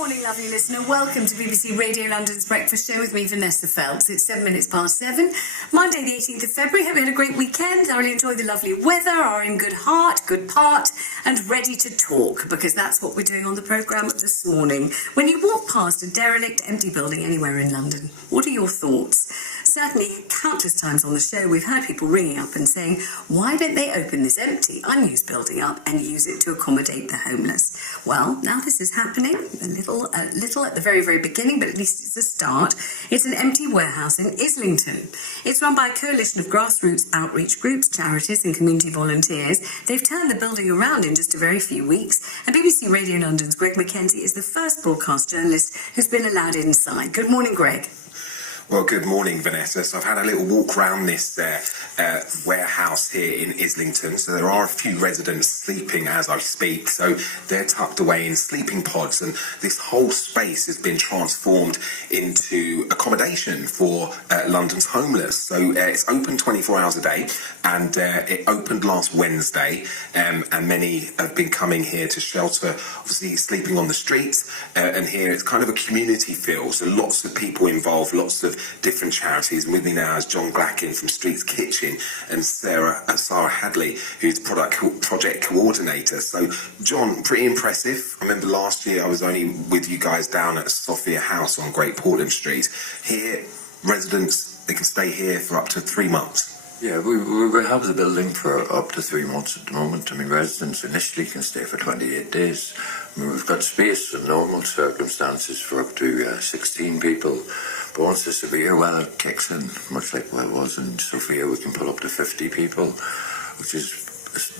morning, lovely listener. Welcome to BBC Radio London's Breakfast Show with me, Vanessa Feltz. It's 7:07, Monday the 18th of February. Hope you had a great weekend, thoroughly enjoyed the lovely weather, are in good heart, good part, and ready to talk, because that's what we're doing on the programme this morning. When you walk past a derelict, empty building anywhere in London, what are your thoughts? Certainly, countless times on the show, we've had people ringing up and saying, why don't they open this empty, unused building up and use it to accommodate the homeless? Well, now this is happening, a little at the very, very beginning, but at least it's a start. It's an empty warehouse in Islington. It's run by a coalition of grassroots outreach groups, charities and community volunteers. They've turned the building around in just a very few weeks, and BBC Radio London's Greg Mackenzie is the first broadcast journalist who's been allowed inside. Good morning, Greg. Well, good morning, Vanessa. So I've had a little walk around this warehouse here in Islington. So there are a few residents sleeping as I speak. So they're tucked away in sleeping pods. And this whole space has been transformed into accommodation for London's homeless. So it's open 24 hours a day. And it opened last Wednesday. And many have been coming here to shelter, obviously sleeping on the streets. And here it's kind of a community feel. So lots of people involved, lots of different charities. And with me now is John Glackin from Streets Kitchen and Sarah Hadley, who's project coordinator. So, John, pretty impressive. I remember last year I was only with you guys down at Sophia House on Great Portland Street. Here, residents, they can stay here for up to 3 months. Yeah, we have the building for up to 3 months at the moment. I mean, residents initially can stay for 28 days. I mean, we've got space in normal circumstances for up to 16 people. But once the severe weather kicks in, much like what it was in Sophia, we can put up to 50 people, which is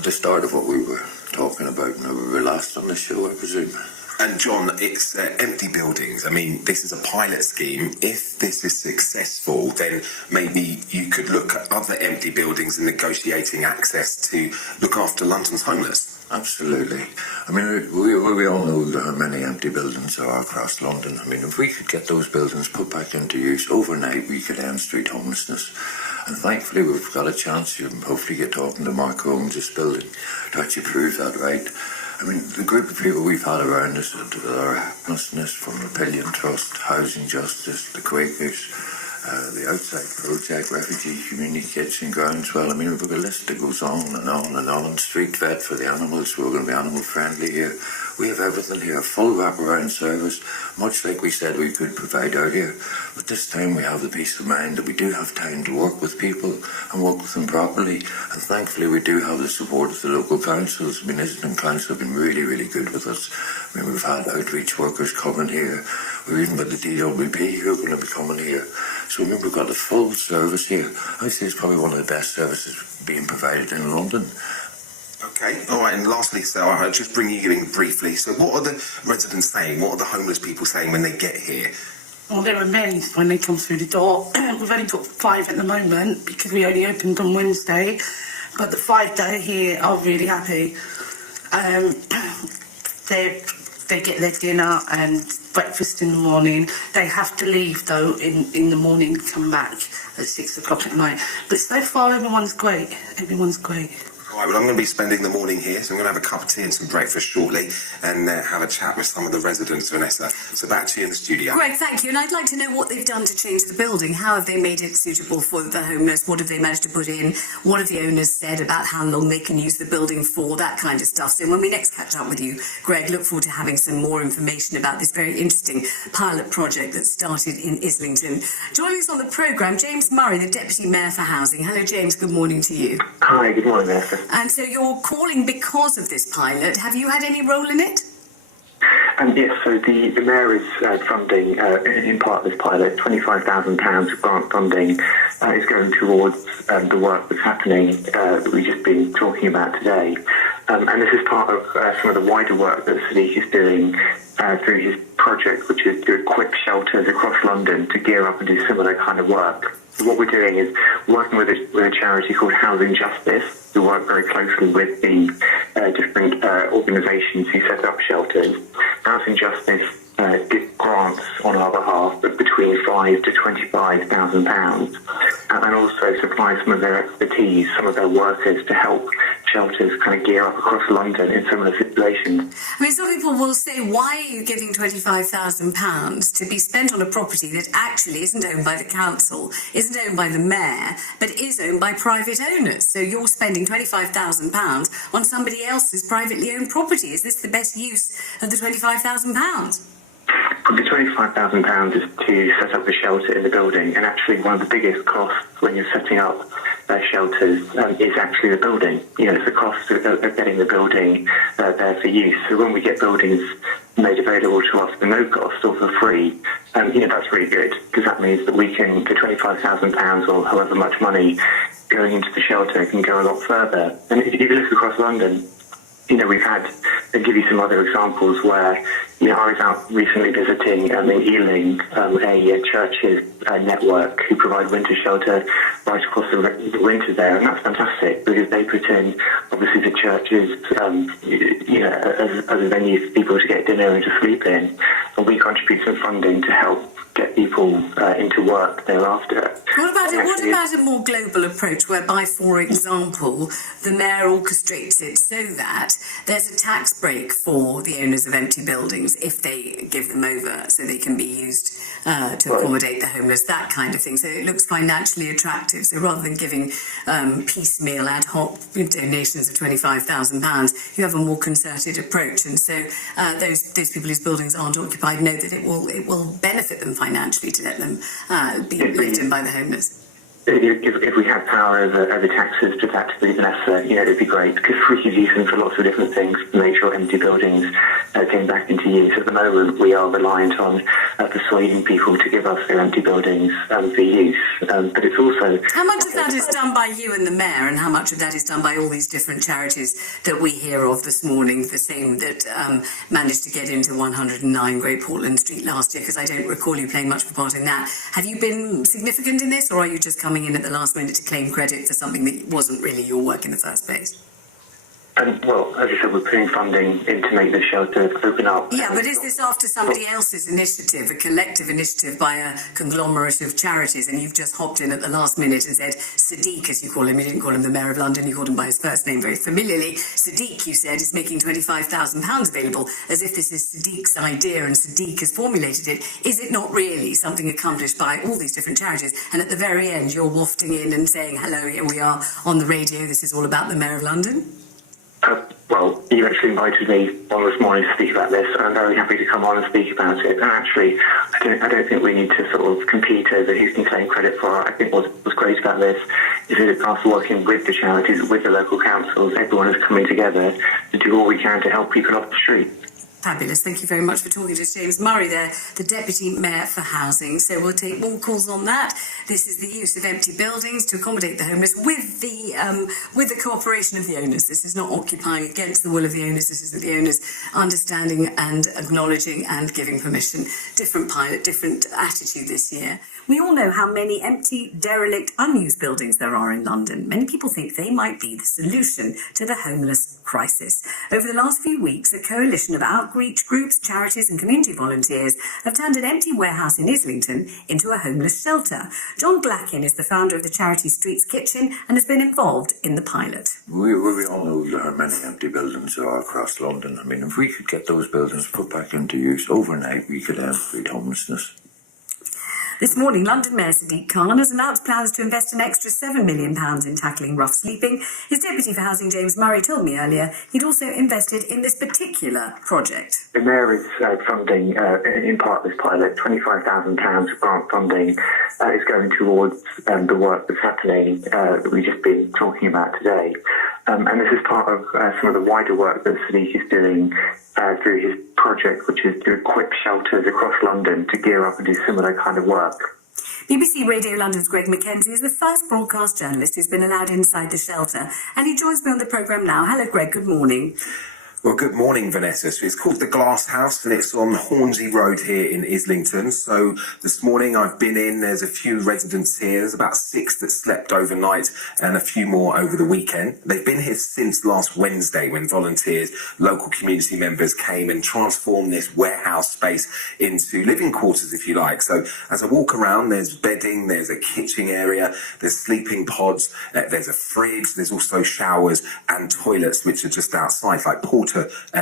the start of what we were talking about when we were last on the show, I presume. And John, it's empty buildings. I mean, this is a pilot scheme. If this is successful, then maybe you could look at other empty buildings and negotiating access to look after London's homeless. Absolutely. I mean, we all know how many empty buildings there are across London. I mean, if we could get those buildings put back into use overnight, we could end street homelessness. And thankfully, we've got a chance. You hopefully get talking to Mark who owns this building to actually prove that right. I mean, the group of people we've had around us are homelessness from the Pillion Trust, Housing Justice, the Quakers, the Outside Project, Refugee Community Kitchen, Groundswell. I mean, we've got a list that goes on and on and on. Street Vet for the animals, we're going to be animal friendly here. We have everything here, full wraparound service, much like we said we could provide earlier. But this time we have the peace of mind that we do have time to work with people and work with them properly. And thankfully we do have the support of the local councils. I mean, Islington Council have been really, really good with us. I mean, we've had outreach workers coming here. We've even got the DWP who are going to be coming here. So I mean, we've got a full service here. I'd say it's probably one of the best services being provided in London. Okay, all right, and lastly, Sarah, I'll just bring you in briefly. So what are the residents saying? What are the homeless people saying when they get here? Well, they're amazed when they come through the door. We've only got 5 at the moment because we only opened on Wednesday, but the 5 that are here are really happy. They get their dinner and breakfast in the morning. They have to leave, though, in the morning, come back at 6 o'clock at night. But so far, everyone's great. Everyone's great. All right, well, I'm going to be spending the morning here, so I'm going to have a cup of tea and some breakfast shortly and have a chat with some of the residents, Vanessa. So back to you in the studio. Greg, thank you. And I'd like to know what they've done to change the building. How have they made it suitable for the homeless? What have they managed to put in? What have the owners said about how long they can use the building for? That kind of stuff. So when we next catch up with you, Greg, look forward to having some more information about this very interesting pilot project that started in Islington. Joining us on the programme, James Murray, the Deputy Mayor for Housing. Hello, James. Good morning to you. Hi, good morning, Vanessa. And so you're calling because of this pilot. Have you had any role in it? Yes, so the Mayor is funding, in part of this pilot, £25,000 of grant funding is going towards the work that's happening that we've just been talking about today. And this is part of some of the wider work that Sadiq is doing through his project, which is to equip shelters across London to gear up and do similar kind of work. So what we're doing is working with a charity called Housing Justice, who work very closely with the different organisations who set up shelters. Housing Justice give grants on our behalf of between £5,000 to £25,000 and also supply some of their expertise, some of their workers to help shelters kind of gear up across London in similar situations. I mean, some people will say, why are you giving £25,000 to be spent on a property that actually isn't owned by the council, isn't owned by the mayor, but is owned by private owners? So you're spending £25,000 on somebody else's privately owned property. Is this the best use of the £25,000? The £25,000 is to set up a shelter in the building, and actually one of the biggest costs when you're setting up shelters is actually the building. It's the cost of getting the building there for use. So when we get buildings made available to us for no cost or for free, that's really good, because that means that we can, the £25,000 or however much money going into the shelter can go a lot further. And if you look across London, we've had, I'll give you some other examples where, I was out recently visiting in Ealing, a church's network who provide winter shelter right across the winter there, and that's fantastic because they put in, obviously, the churches, as a venue for people to get dinner and to sleep in, and we contribute some funding to help get people into work thereafter. What about a more global approach whereby, for example, the mayor orchestrates it so that there's a tax break for the owners of empty buildings if they give them over so they can be used to accommodate the homeless, that kind of thing. So it looks financially attractive. So rather than giving piecemeal ad hoc donations of £25,000, you have a more concerted approach. And so those people whose buildings aren't occupied know that it will benefit them financially to let them be lived in by the homeless. If we had power over taxes to tax the Vanessa, it'd be great, because we could use them for lots of different things to make sure empty buildings came back into use. At the moment, we are reliant on persuading people to give us their empty buildings for use. But it's also... How much of that is done by you and the mayor, and how much of that is done by all these different charities that we hear of this morning, the same that managed to get into 109 Great Portland Street last year, because I don't recall you playing much of a part in that. Have you been significant in this, or are you just coming in at the last minute to claim credit for something that wasn't really your work in the first place? Well, as I said, we're putting funding in to make the shelter open up. Yeah, but is this after somebody else's initiative, a collective initiative by a conglomerate of charities, and you've just hopped in at the last minute and said, Sadiq, as you call him, you didn't call him the Mayor of London, you called him by his first name very familiarly, Sadiq, you said, is making £25,000 available, as if this is Sadiq's idea and Sadiq has formulated it. Is it not really something accomplished by all these different charities, and at the very end you're wafting in and saying, hello, here we are on the radio, this is all about the Mayor of London? Well, you actually invited me on this morning to speak about this, and I'm very happy to come on and speak about it. And actually, I don't think we need to sort of compete over who can claim credit for it. I think what's great about this is that after working with the charities, with the local councils, everyone is coming together to do all we can to help people off the street. Fabulous. Thank you very much for talking to us. James Murray there, the Deputy Mayor for Housing. So we'll take more calls on that. This is the use of empty buildings to accommodate the homeless with the cooperation of the owners. This is not occupying against the will of the owners. This is the owners understanding and acknowledging and giving permission. Different pilot, different attitude this year. We all know how many empty, derelict, unused buildings there are in London. Many people think they might be the solution to the homeless crisis. Over the last few weeks, a coalition of outreach groups, charities and community volunteers have turned an empty warehouse in Islington into a homeless shelter. John Glackin is the founder of the charity Streets Kitchen and has been involved in the pilot. We all know there are many empty buildings there are across London. I mean, if we could get those buildings put back into use overnight, we could end street homelessness. This morning, London Mayor Sadiq Khan has announced plans to invest an extra £7 million in tackling rough sleeping. His Deputy for Housing, James Murray, told me earlier he'd also invested in this particular project. The Mayor is funding, in part, this pilot. £25,000 of grant funding is going towards the work that's happening that we've just been talking about today. And this is part of some of the wider work that Sadiq is doing through his project, which is to equip shelters across London to gear up and do similar kind of work. BBC Radio London's Greg Mackenzie is the first broadcast journalist who's been allowed inside the shelter, and he joins me on the programme now. Hello, Greg, good morning. Well, good morning, Vanessa. So it's called the Glass House and it's on Hornsey Road here in Islington. So this morning I've been in, there's a few residents here. There's about 6 that slept overnight and a few more over the weekend. They've been here since last Wednesday when volunteers, local community members came and transformed this warehouse space into living quarters, if you like. So as I walk around, there's bedding, there's a kitchen area, there's sleeping pods, there's a fridge, there's also showers and toilets which are just outside, like porta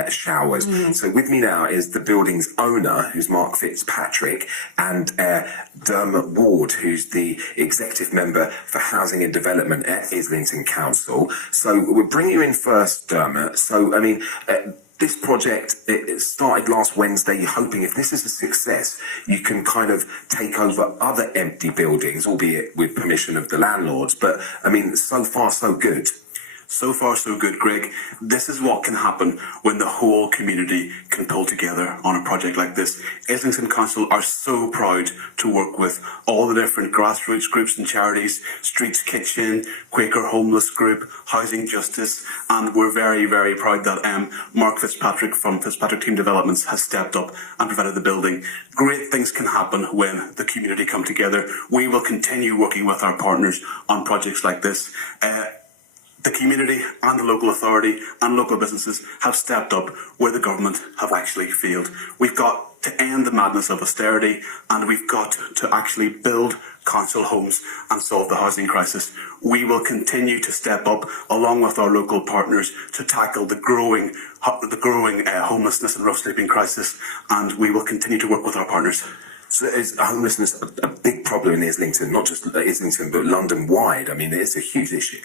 showers. So with me now is the building's owner, who's Mark Fitzpatrick, and Dermot Ward, who's the executive member for housing and development at Islington Council. So we'll bring you in first, Dermot. So I mean, this project, it started last Wednesday. You're hoping if this is a success, you can kind of take over other empty buildings, albeit with permission of the landlords. But I mean, so far so good. So far, so good, Greg. This is what can happen when the whole community can pull together on a project like this. Islington Council are so proud to work with all the different grassroots groups and charities, Streets Kitchen, Quaker Homeless Group, Housing Justice, and we're very, very proud that Mark Fitzpatrick from Fitzpatrick Team Developments has stepped up and provided the building. Great things can happen when the community come together. We will continue working with our partners on projects like this. The community and the local authority and local businesses have stepped up where the government have actually failed. We've got to end the madness of austerity and we've got to actually build council homes and solve the housing crisis. We will continue to step up along with our local partners to tackle the growing homelessness and rough sleeping crisis, and we will continue to work with our partners. So is homelessness a big problem in Islington, not just Islington, but London-wide? I mean, it's a huge issue.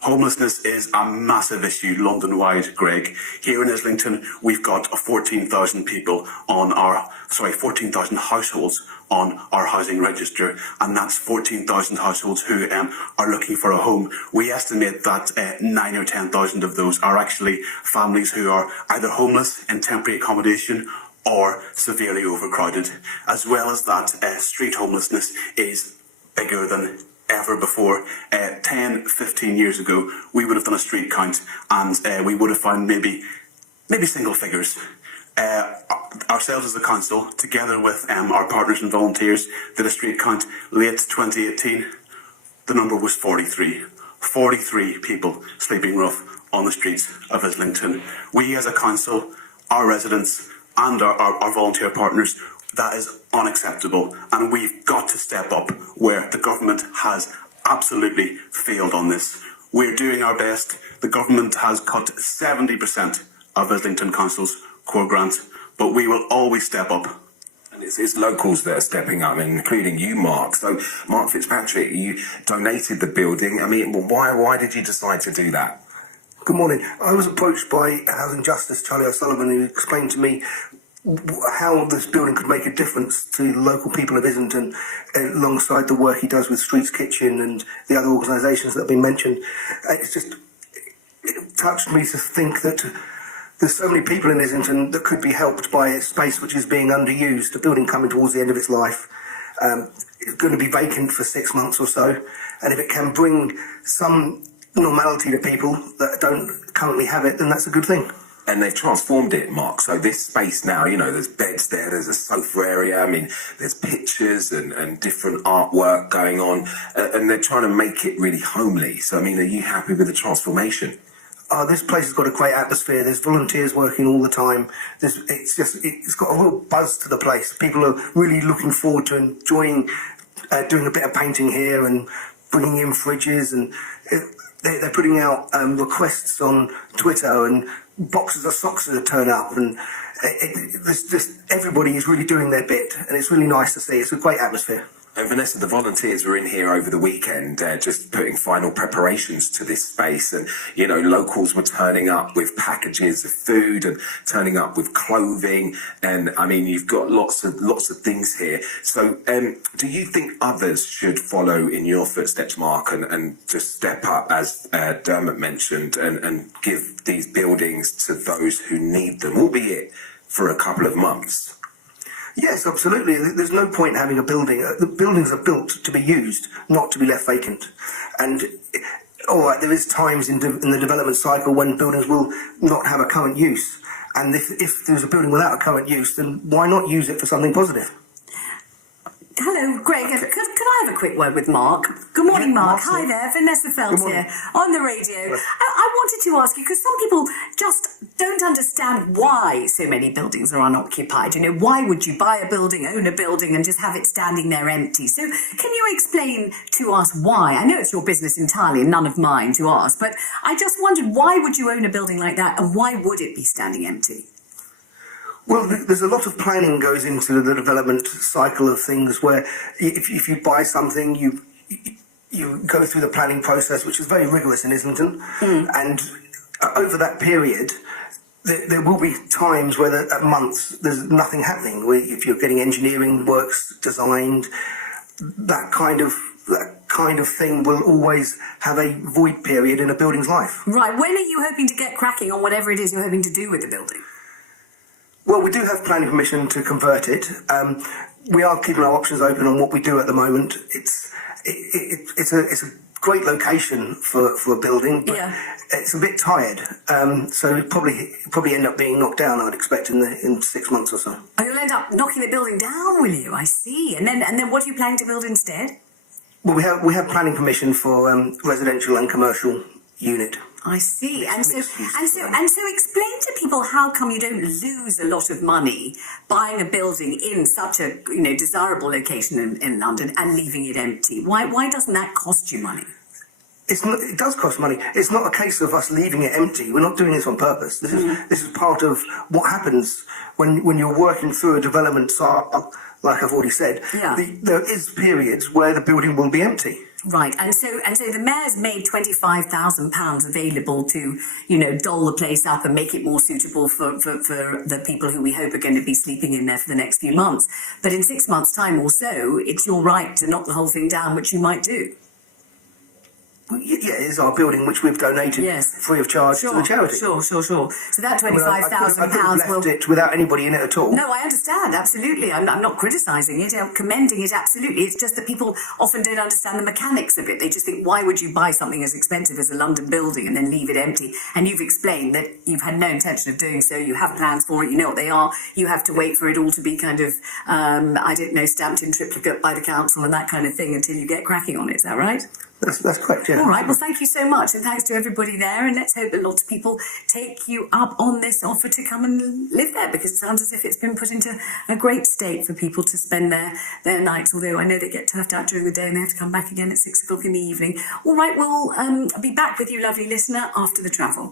Homelessness is a massive issue London-wide, Greg. Here in Islington, we've got 14,000 households on our housing register, and that's 14,000 households who are looking for a home. We estimate that 9 or 10,000 of those are actually families who are either homeless in temporary accommodation or severely overcrowded. As well as that, street homelessness is bigger than ever before. 10-15 years ago, we would have done a street count and we would have found maybe single figures. Ourselves as a council, together with our partners and volunteers, did a street count late 2018. The number was 43. 43 people sleeping rough on the streets of Islington. We as a council, our residents and our volunteer partners, that is unacceptable, and we've got to step up where the government has absolutely failed on this. We're doing our best. The government has cut 70% of Islington Council's core grant, but we will always step up. And it's locals that are stepping up, including you, Mark. So, Mark Fitzpatrick, you donated the building. I mean, why did you decide to do that? Good morning. I was approached by Housing Justice, Charlie O'Sullivan, who explained to me how this building could make a difference to the local people of Islington alongside the work he does with Streets Kitchen and the other organisations that have been mentioned. It touched me to think that there's so many people in Islington that could be helped by a space which is being underused, the building coming towards the end of its life. It's going to be vacant for 6 months or so, and if it can bring some normality to people that don't currently have it, then that's a good thing. And they've transformed it, Mark. So this space now, you know, there's beds there, there's a sofa area. I mean, there's pictures and different artwork going on. And they're trying to make it really homely. So, I mean, are you happy with the transformation? This place has got a great atmosphere. There's volunteers working all the time. It's got a real buzz to the place. People are really looking forward to enjoying doing a bit of painting here and bringing in fridges. And they're putting out requests on Twitter, and boxes of socks that turn up, and there's just everybody is really doing their bit, and it's really nice to see. It's a great atmosphere. And Vanessa, the volunteers were in here over the weekend, just putting final preparations to this space, and you know, locals were turning up with packages of food and turning up with clothing, and I mean, you've got lots of things here. So, do you think others should follow in your footsteps, Mark, and just step up, as Dermot mentioned, and give these buildings to those who need them, albeit for a couple of months? Yes, absolutely. There's no point having a building. The buildings are built to be used, not to be left vacant. And all right, there is times in the development cycle when buildings will not have a current use. And if there's a building without a current use, then why not use it for something positive? Hello, Greg. Could I have a quick word with Mark? Good morning, Mark. Hi there, Vanessa Feltz here on the radio. I wanted to ask you, because some people just don't understand why so many buildings are unoccupied. You know, why would you buy a building, own a building, and just have it standing there empty? So can you explain to us why? I know it's your business entirely and none of mine to ask, but I just wondered, why would you own a building like that, and why would it be standing empty? Well, there's a lot of planning goes into the development cycle of things where if you buy something, you go through the planning process, which is very rigorous in Islington. And over that period, there will be times where months there's nothing happening. Where if you're getting engineering works designed, that kind of thing will always have a void period in a building's life. Right. When are you hoping to get cracking on whatever it is you're hoping to do with the building? Well, we do have planning permission to convert it. We are keeping our options open on what we do at the moment. It's a great location for a building, but it's a bit tired. So it'll probably end up being knocked down, I'd expect, in 6 months or so. Oh, you'll end up knocking the building down, will you? I see. And then what are you planning to build instead? Well, we have planning permission for residential and commercial unit. I see. And so explain to people how come you don't lose a lot of money buying a building in such a desirable location in London and leaving it empty. Why doesn't that cost you money? It does cost money. It's not a case of us leaving it empty. We're not doing this on purpose. This is part of what happens when you're working through a development cycle. Like I've already said, there is periods where the building will be empty. Right, and so the mayor's made £25,000 available to, doll the place up and make it more suitable for the people who we hope are going to be sleeping in there for the next few months. But in 6 months' time or so, it's your right to knock the whole thing down, which you might do. Yeah, it's our building which we've donated free of charge to the charity. Sure. So that £25,000 I could have left it without anybody in it at all. No, I understand, absolutely. I'm not criticising it, I'm commending it, absolutely. It's just that people often don't understand the mechanics of it. They just think, why would you buy something as expensive as a London building and then leave it empty? And you've explained that you've had no intention of doing so, you have plans for it, you know what they are, you have to wait for it all to be kind of, stamped in triplicate by the council and that kind of thing until you get cracking on it, is that right? That's correct, yeah. All right, well, thank you so much, and thanks to everybody there, and let's hope that lots of people take you up on this offer to come and live there, because it sounds as if it's been put into a great state for people to spend their nights, although I know they get turfed out during the day and they have to come back again at 6 o'clock in the evening. All right, we'll be back with you, lovely listener, after the travel.